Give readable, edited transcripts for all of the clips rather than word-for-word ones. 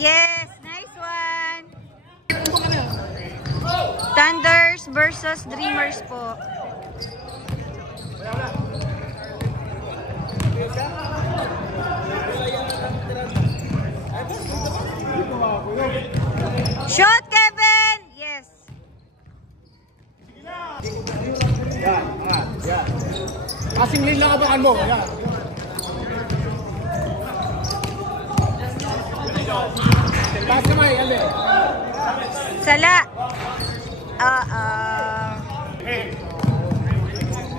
Yes, nice one. Thunders versus Dreamers po. Shot, Kevin! Yes. Yan. Passing lane lang abangan mo. Yan. Pass na may, Ali. Sala.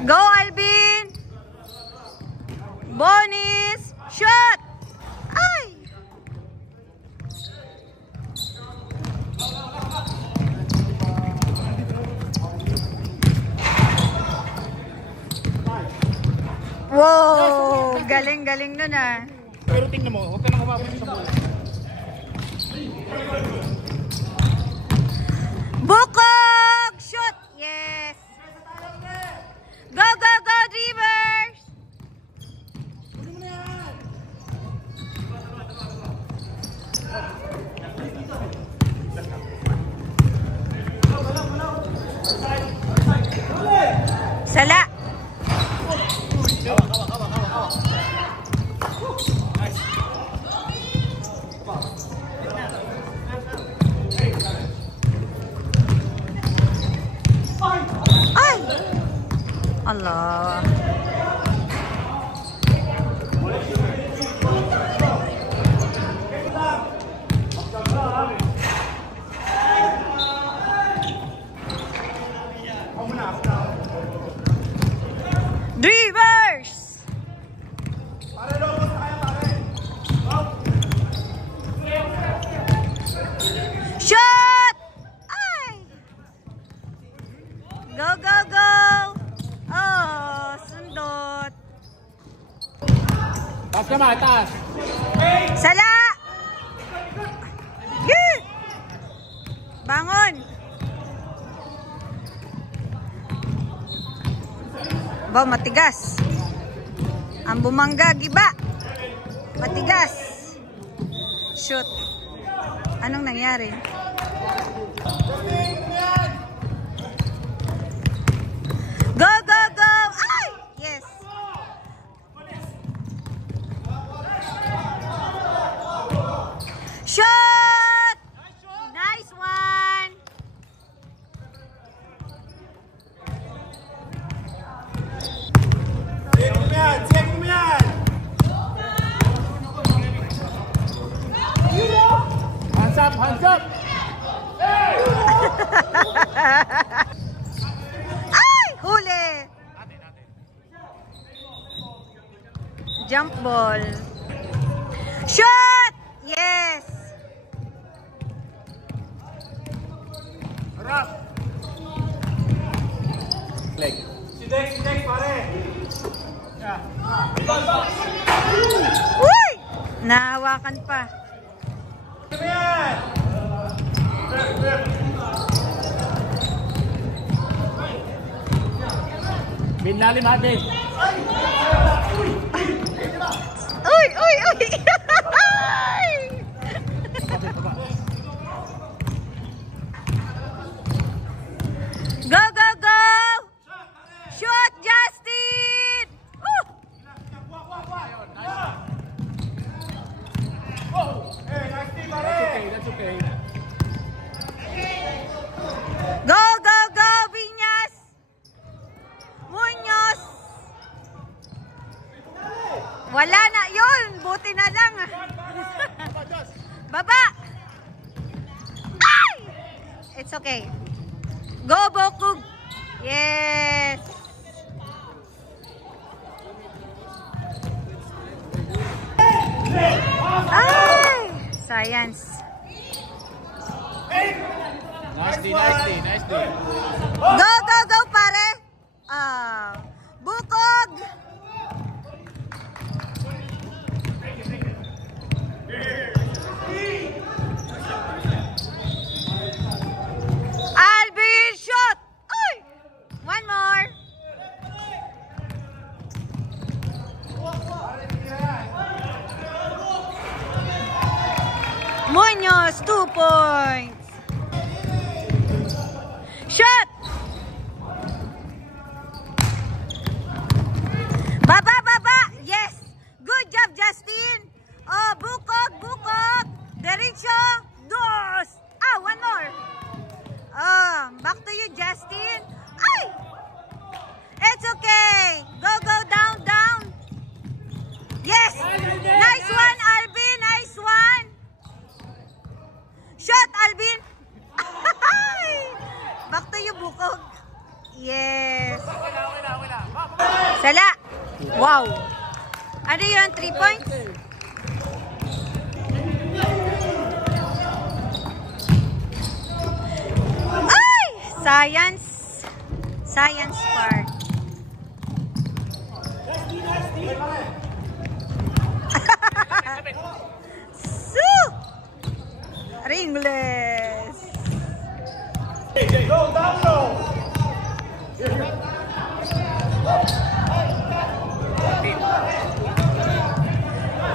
Go, Alvin! Bonis! Shot! Ay! Wow! Galing-galing nun ah. Pero tingnan mo, huwag ka nang umabot sa bola. Bukog! Shoot! Yes! Go, go, go, Dreamers! Sala! Ay! Allah. Dreamers! Shot! Ay! Go, go, go! Oh, sundot. Pass ka ma, taas. Sala! Yeah! Bangon! Ba, matigas. Ang bumangga, giba. Matigas. Shoot. Anong nangyari? Go, go, go! Ay! Yes. Shot! Nice one! Check mo yan! Hands up, hands up! Ay! Huli! Jump ball. Shot! Yes! Harap! Leg. Si Dex, pare! Uy! Nahawakan pa. Binlalim ha, Dex. Uy! Uy! Uy! Go! Go! Go! Shoot, Justin! That's okay. Go! Go! Go! Viñas! Muñoz! Wala na yun! Buti na lang! Baba! Ay! It's okay. Go, Bokug! Yes! Ay! Science. Nice day. Go, go, go, pare! Bukog! Alvin, shot! Uy! One more! Muñoz! Muñoz, 2 points. Shot! Baba, baba! Yes! Good job, Justin! Oh, bukog, bukog! Derecho! Dos! Ah, one more! Oh, back to you, Justin! Ay! It's okay! Go, go, down, down! Yes! Nice one, Alvin! Nice one! Shot, Alvin! Back to you, bukog! Yes! Sala! Wow! Ano yun? 3 points? Ay! Science! Science part. Su! Ringless! Go, down low.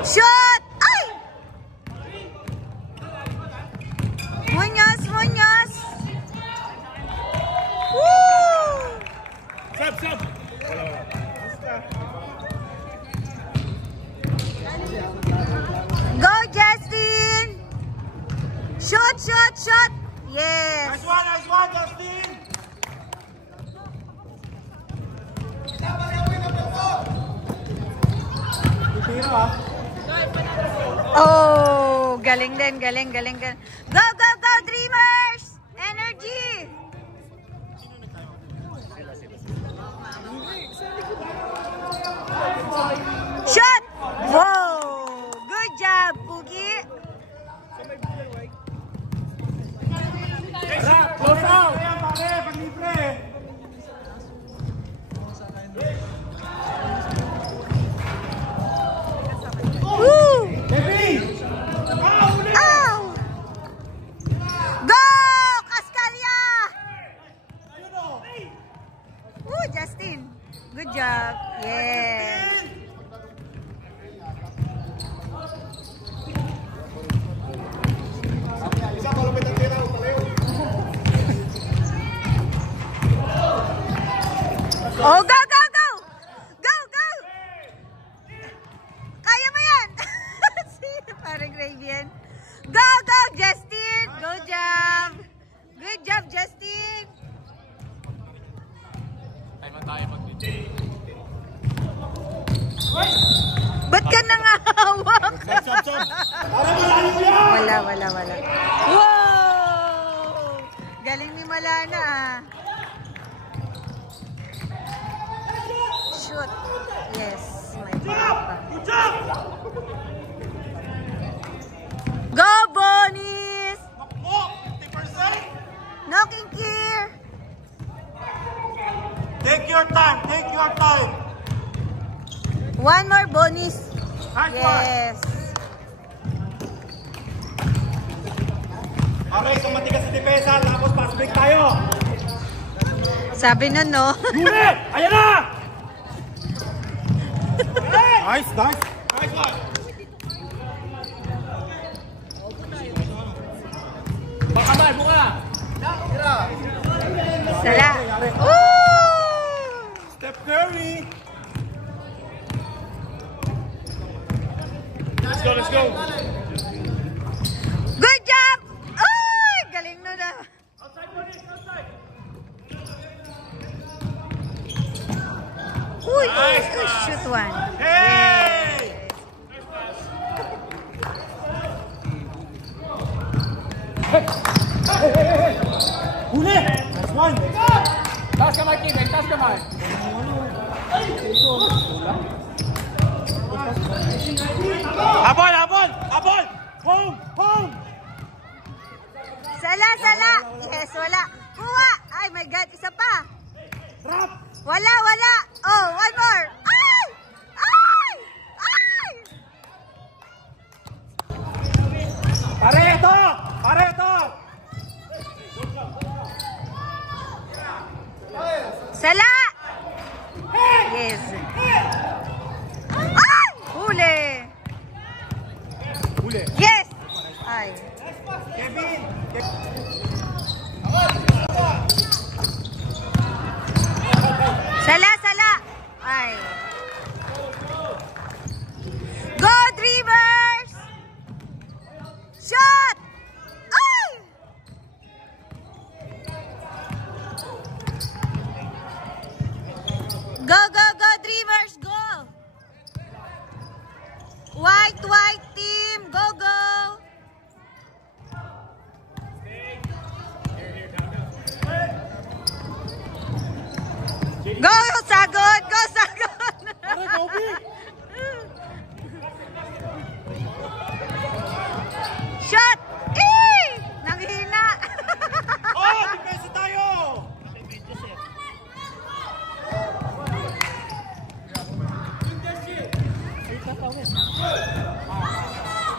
Shot! Ay! Muñoz, Muñoz! Woo! Sub, sub. Go, Justin! Shoot, shoot, shoot! Yes! Nice one, Justin. Oh, galing din, galing, galing, galing. Go, go, go, Dreamers! Energy! Shot! Whoa! Good job, Pugi! Close out. Pare, paglibre. Woo! Baby. Ow! Go! Cascalia! Woo, Justin! Good job! Yes! Isa malupit ang tira. Oh, go, go, go! Go, go! Kaya mo yan! Parang Ravian. Go, go, Justin! Good job! Good job, Justin! Ba't ka nangahawak? Wala, wala, wala. Wow! Galing ni Malana ah. Shoot. Yes. May pa. Go, Bonis! Knocking here. Take your time, take your time. One more bonus. Nice Yes. Okay, so matigas sa depensa, tapos pass break tayo. Sabi nun, no? Huli! Ayan na! Nice, nice. Nice one. Baka ba, buka. Sala. Woo! Steph Curry. Let's go, let's go. Good job! Ay! Galing nun ah. Uy! Nice, Uy, shoot one. Hey! Huli! Nice one. Taas kamay, Kevin. Taas kamay. Habol, habol, habol! Home, home! Sala, sala. Yes, wala. Kuha. Ay, my God. Isa pa. Trap! Wala, wala. Oh, one more. Ay! Ay! Ay! Pareto! Pareto! Sala! Yes. Ay! Huli! Huli. Yes! Ay. White team, go, go. Go, Sagon! Go, Sagon! Shot! Eh! Nanghina! Oh! Depensa tayo!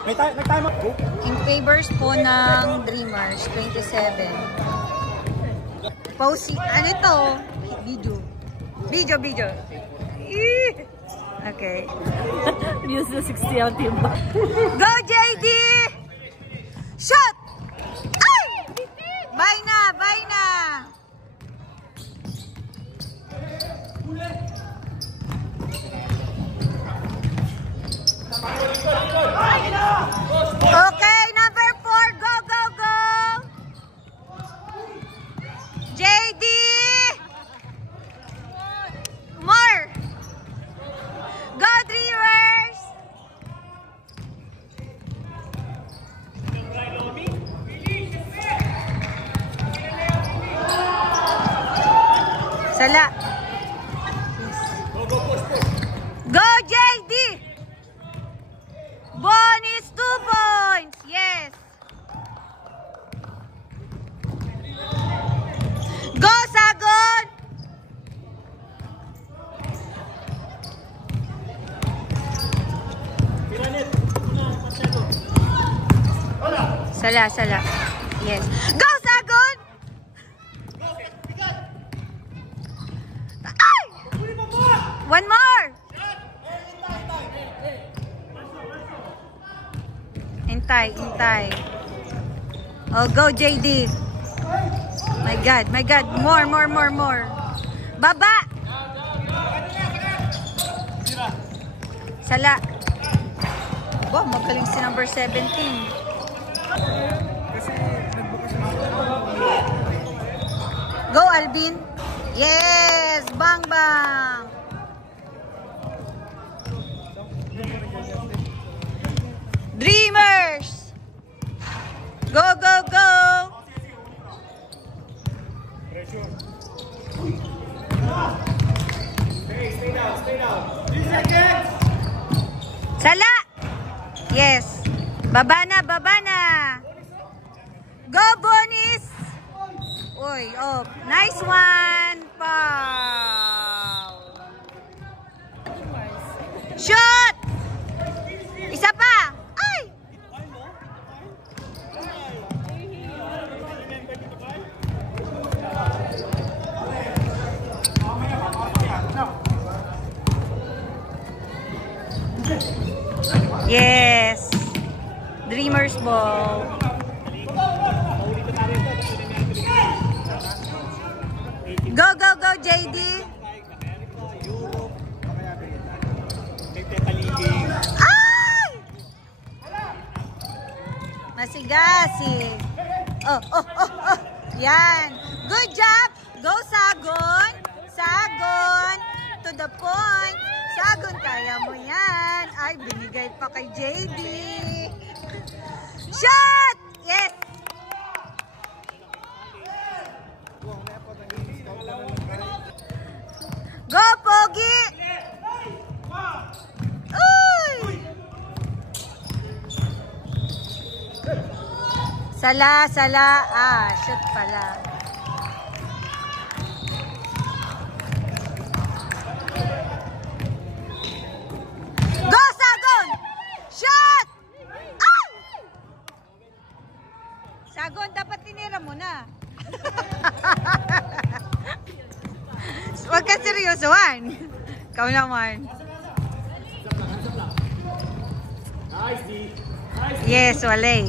Nag-time up. In favors po ng Dreamers, 27. Pause, ano ito? Video. Okay. News na 60 ang team ba? Go, JD! Shot! Ay! Bye na! Okay, number 4, go! JD! More! Go, Dreamers! Sala. Go, JD! Bonus 2 points. Yes. Go, Sagon! Sala. Yes. Go, Sagon! Ay! One more! Hintay. Oh, go, JD. My God. More. Baba! Sala. Wow, magaling si number 17. Go, Alvin. Yes! Bang! Dreamers! Go! Stay down. 3 seconds. Sala! Yes. Baba na. Go, Bonis! Uy, oh. Nice one! Wow! Shot! Isa pa! Ay! Yes! Dreamers ball. Go, JD! Ay! Masigasig. Oh. Yan. Good job. Go, Sagon. To the point. Sagon, kaya mo yan. Ay, binigay pa kay JD. Shot! Yes! Go, Pogi! Uy! Sala. Shoot pala. Go, Sagon! Shot! Ay! Sagon, dapat tinira mo na. Huwag ka seryosohan. Ikaw naman. Yes, wala.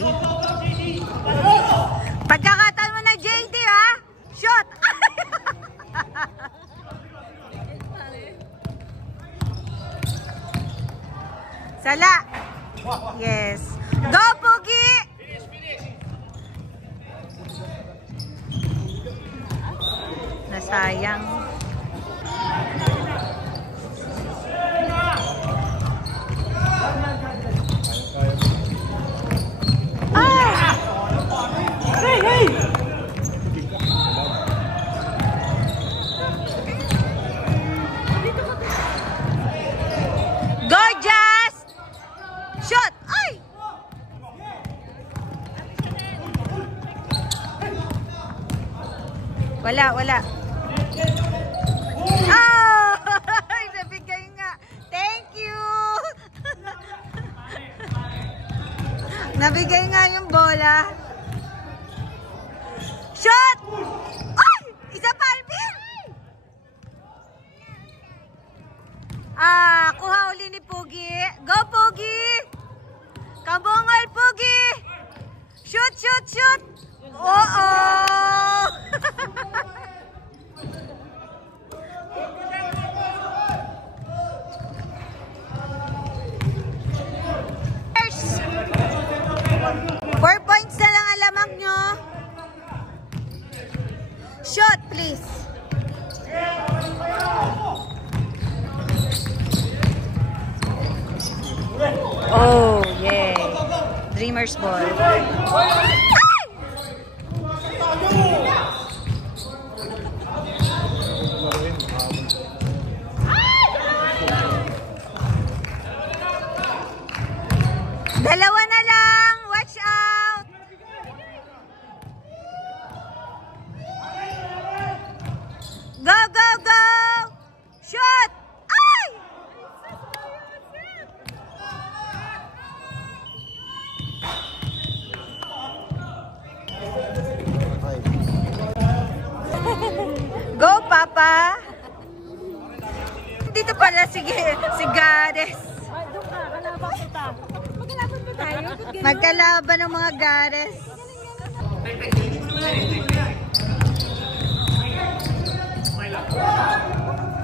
Pagkakataon mo na, JD, ha? Shot! Sala. Yes. Go, Pugi! Nasayang. Wala, wala. Oh! Nabigay nga. Thank you! Nabigay nga yung bola. Shot! Ay! Isa pa, Alvin! Kuha uli ni Pugi. Go, Pugi! Kabungal, Pugi! Shoot, shoot, shoot! Oo! Four points na lang alamang nyo. Shot, please. Oh, yay. Dreamer's ball. Dalawa na lang. Watch out. Go, go, go. Shoot. Ay! Go, Papa. Dito pala, sige, si Goddess. Magkalaban ng mga Goddess.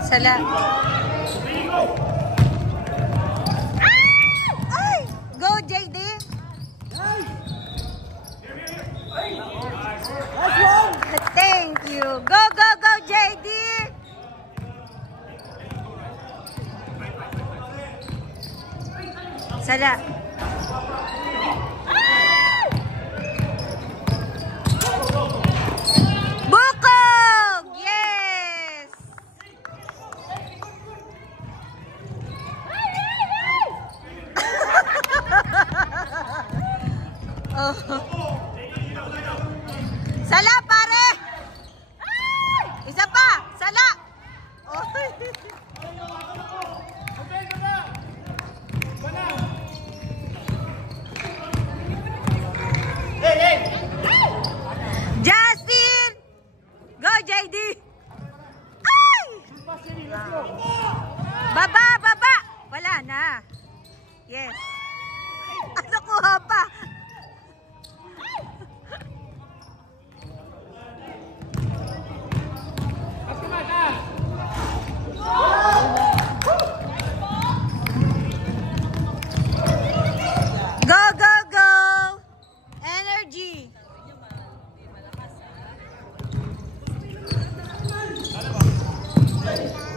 Sala. Ay! Go, JD. Thank you. Go, go, go, JD. Sala. Bukog! Yes! Oh. Sala, pare! Isa pa! Sala! Oh. Justin! Go, JD! Ay! Baba, baba! Wala na. Yes. Ano kuha pa? Go, go, go! Energy!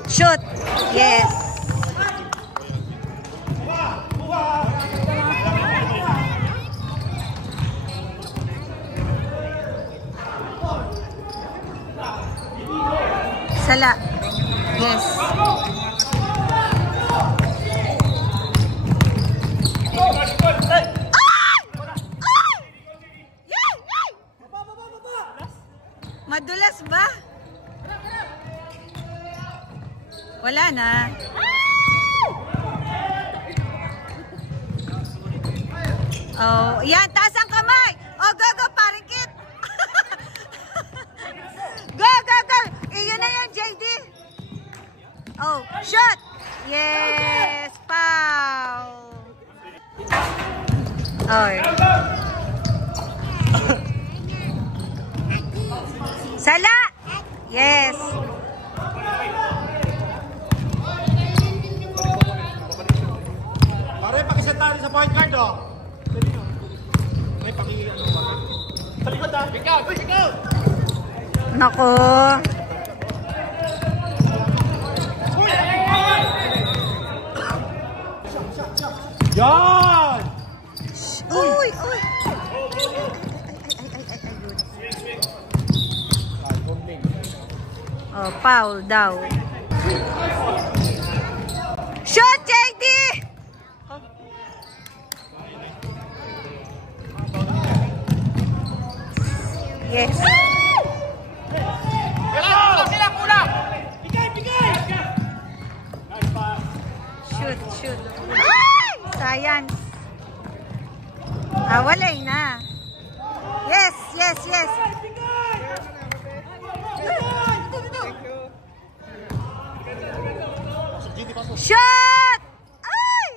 Shoot! Yes! Sala! Yes! Madulas ba? Wala na. Oh, yan, taas ang kamay. Oh, go, go, parikit. Go, go, go. Iyon na yan, JD. Oh, shot. Yes, foul. Oh. Sala. Yes. Pare, pakisentali sa point guard, oh. May pakinggan mo ba? Sa likod, ah. Ikaw, ikaw! Nako. Yan! Uy, uy. Oh, foul daw. Shot, JD! Yes. science. Ah, wala na. Yes, yes, yes. Shot! Ay!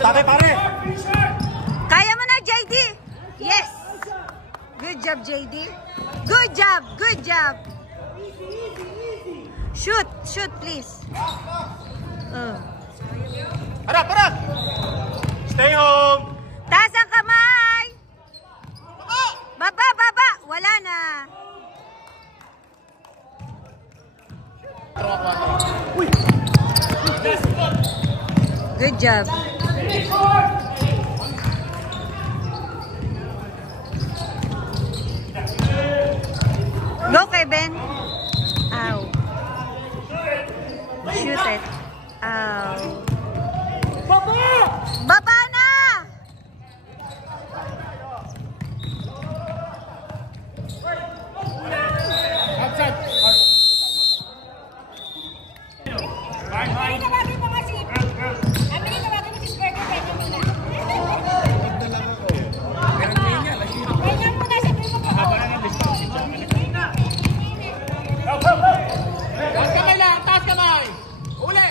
Pare, pare! Kaya mo na, JD. Yes. Good job, JD. Good job, good job. Shoot, shoot, please. Harap, harap! Stay home! Taas ang kamay. Baba, baba. Wala na. Good job. Go, Kevin. Ow. Shoot it. Ow. Baba na! Taas kamay lang! Taas kamay! Uli!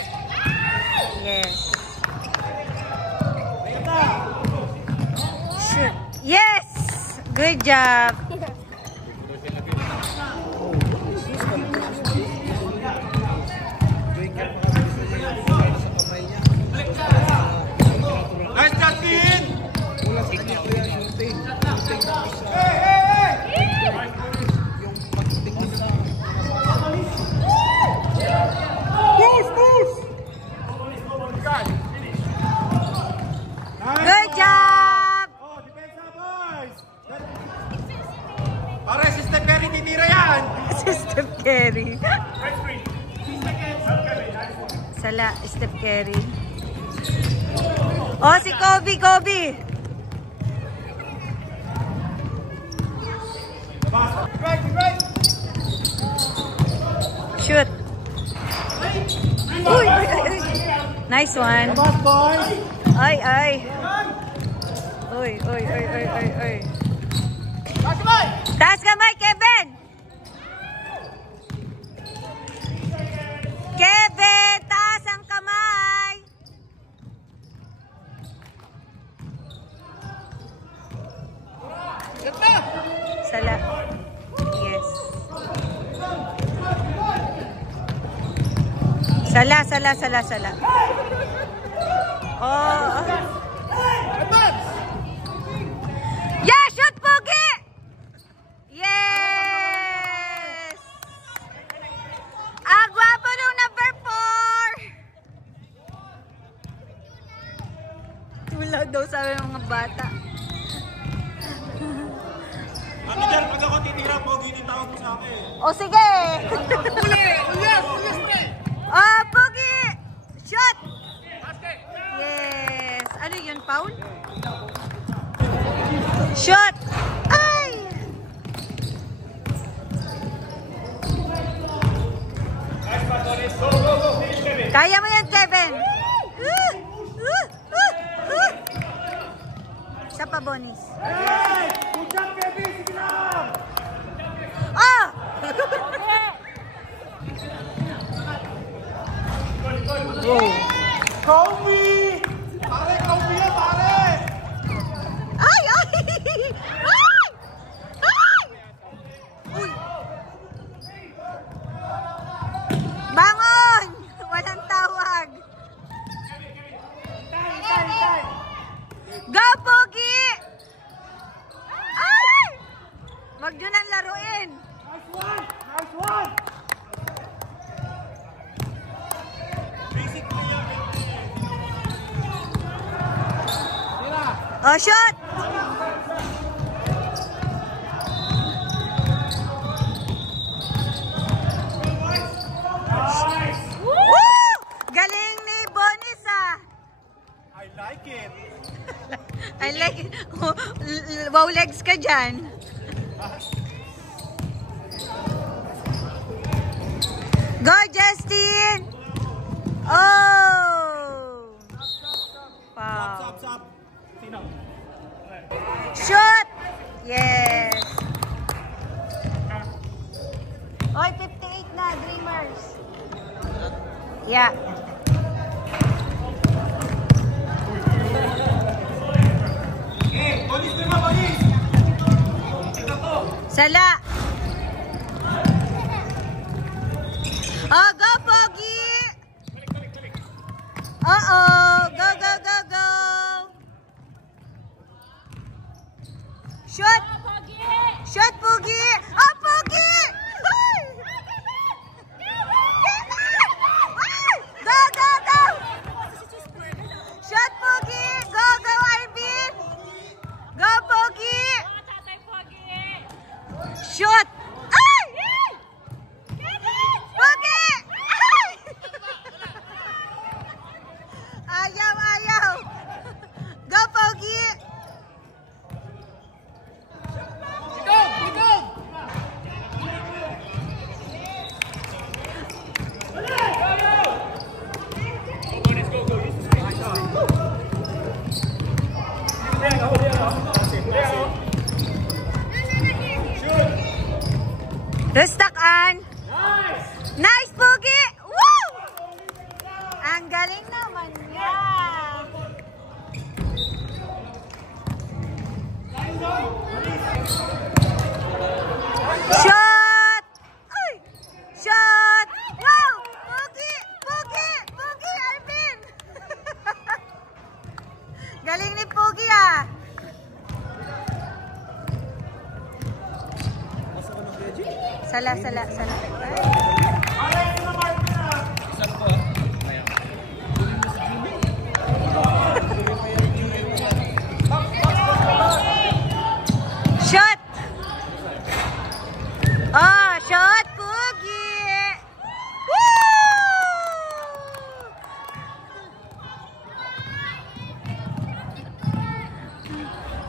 Yes. Shoot. Yes! Good job. Nice, Justin! Good job! Oh, depensa, boys! Pare, si Steph Curry titira yan! Steph Curry. Sala, Steph Curry. Oh, si Kobe, Kobe. Shoot. Uy, uy, uy, uy. Nice one. Come on, boys! Ay, ay. Uy, uy, uy, uy, uy, uy. Taas kamay! Taas kamay, Kevin! Kevin, taas ang kamay! Ganda! Sala. Yes. Sala, sala, sala, sala. Oh. Advance! Yeah, shoot, Pogi! Yes! Ang gwapo nung number 4! Tulaw daw sabi ng mga bata. Ano dyan? Pag ako titira, Pogi din tawag mo sa akin. O sige! Uli! Ulyas! Ulyas, pre! Oh, Pogi! Shot! Yes! Ano yun, foul? Shot! Ay! Kaya mo yan, Kevin! Isa pa, Bonis. Hey! Good job, Kevin! Sige lang! Oh! Kobe! Pare, Kobe yan, pare! Ay! Ay! Ay! Ay! Uy! Bangon! Walang tawag. Go, Pogi! Ay! Wag nyo nang laruin. Nice one! Nice one! Basic na yan. Oh, shot! Nice! Woo! Galing ni Bonis, ah! I like it! I like, wow legs ka dyan. Go, Justin! Oh! Wow. Stop. Sino? Shoot! Yes! Oy, 58 na, Dreamers. Yeah. Sala. Oh, go, Pogi! Uh-oh! Go, go, go, go! Shoot! Shoot, Pogi! Oh, Pogi! Go, go, go! Shot, Pogi! Go, go, Arvin! Go, Pogi! Shoot! Ay! Pogi! Ay! Ayaw, ayaw! Go, Pogi! Rustakan. Nice, Pogi! Woo! Ang galing naman niya. Shot! Ay! Shot! Wow! Pogi! Pogi! Pogi, Arvin! Galing ni Pogi, ah! Sala. Shot! Oh, shot, Pogi! Woo!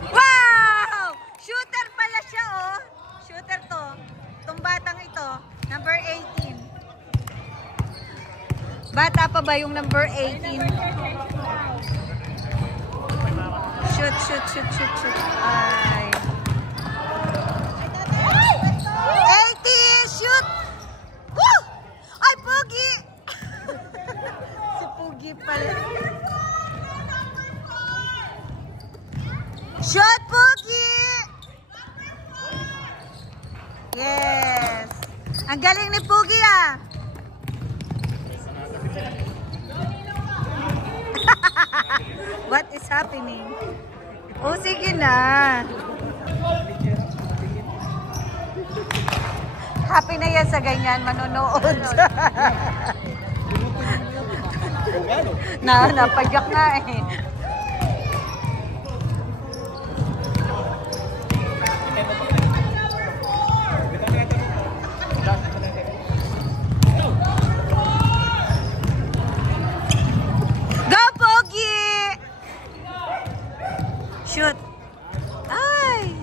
Wow! Shooter pala siya, oh. Shooter to. Itong batang ito, number 18. Bata pa ba yung number 18? Shoot. Ay. 18! Shoot! Woo! Ay, Pogi! Si Pogi pala. Shoot, Pogi! Yes! Ang galing ni Pogi, ah! What is happening? Oh, sige na. Happy na yan sa ganyan, manonood. Napadyak na eh. Shoot. Ay.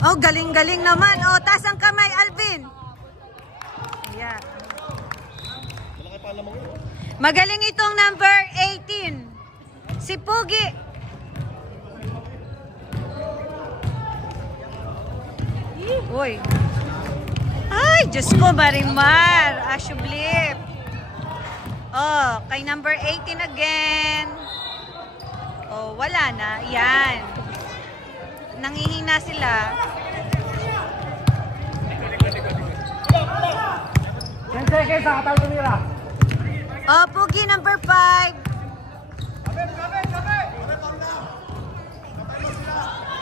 Oh, galing-galing naman. Oh, taas ang kamay, Alvin. Yeah. Magaling itong number 18. Si Pogi. Uy. Ay, Diyos ko, Marimar. Ashublip. Oh, kay number 18 again. Oh, wala na. Yan. Nangihina sila. Oh, Pogi number 5.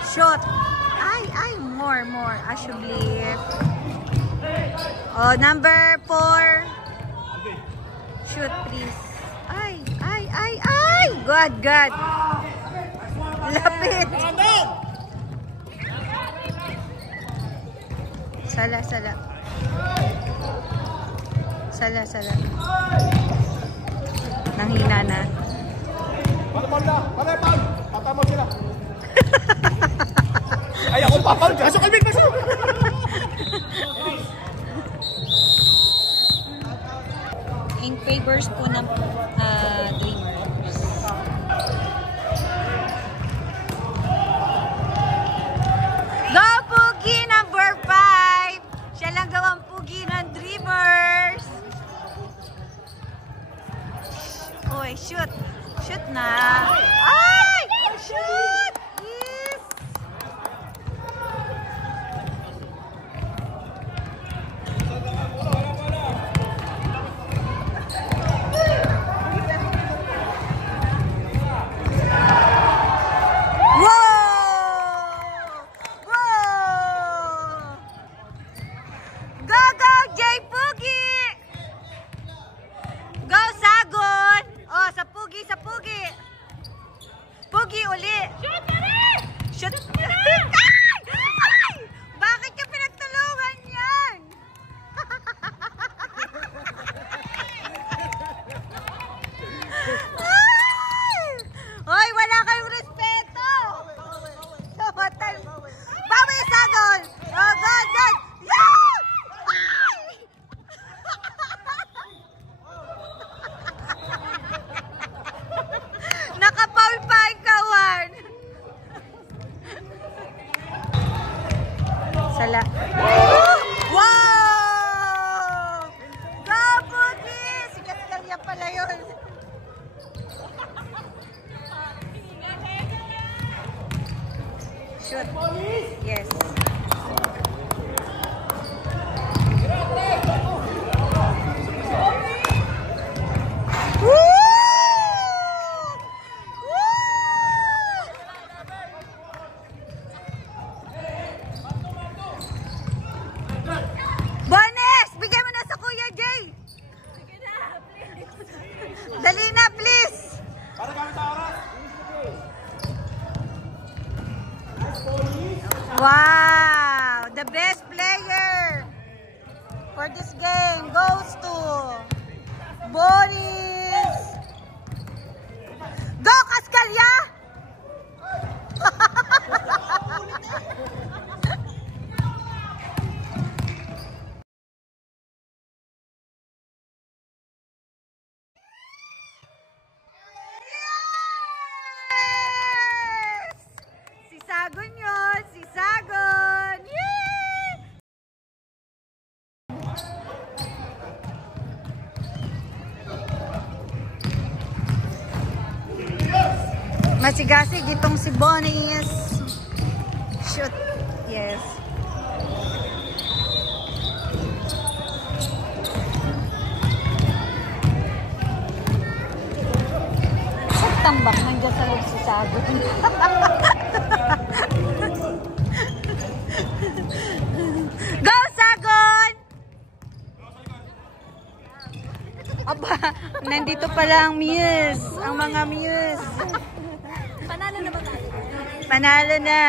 Shot. Ay, more. Ashublip. Oh, number 4. Shoot, please. Ay. God. Lapit. Sala. Nanghina na. Paul na. Para Paul. Patama sila. Ay, ako pa, Paul. Pasok, Alvin. Pasok. In favors po ng Dreamers. Go, Pugi number 5! Siya lang daw ang Pugi ng Dreamers. Uy, shoot. Shoot na. Ay! Shoot! Yes! Pugi uli. Shoot na rin! Shoot! Ay! Ay! Bakit ka pinagtulungan yan? Hoy, wala kayong respeto! Bawi Sagon! Oh, God, God! Yeah! Ay! Nakapaul pa ikawan. Sala. Wow! Gabugi! Sikat-sikat niya pala yun. Shoot. Yes. Bones! Bigyan mo na sa Kuya Jay! Dali na, please! Para gamit sa oras. Wow! The best player for this game goes to Boris! Go, Kaskalya! Si Sagon yun! Si Sagon! Yay! Masigasig itong si Bonis. Shoot. Yes. Saan tambak? Nandiyan sa loob si Sagon. Go, Sagon! Aba, nandito pala ang Muse. Ang mga Muse. Panalo na ba tayo? Panalo na.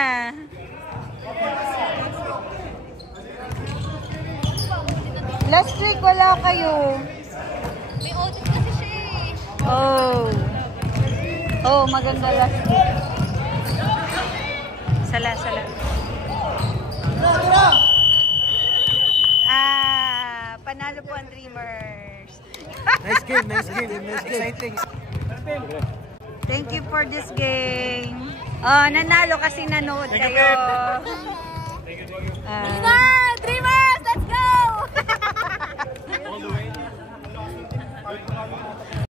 Last week wala kayo. May audit kasi siya eh. Oh. Oh, maganda last week. Sala, sala. Panalo po ang Dreamers. Nice game, nice game. Nice game. Exciting. Thank you for this game. Oh, nanalo kasi nanood kayo. Dreamers, let's go!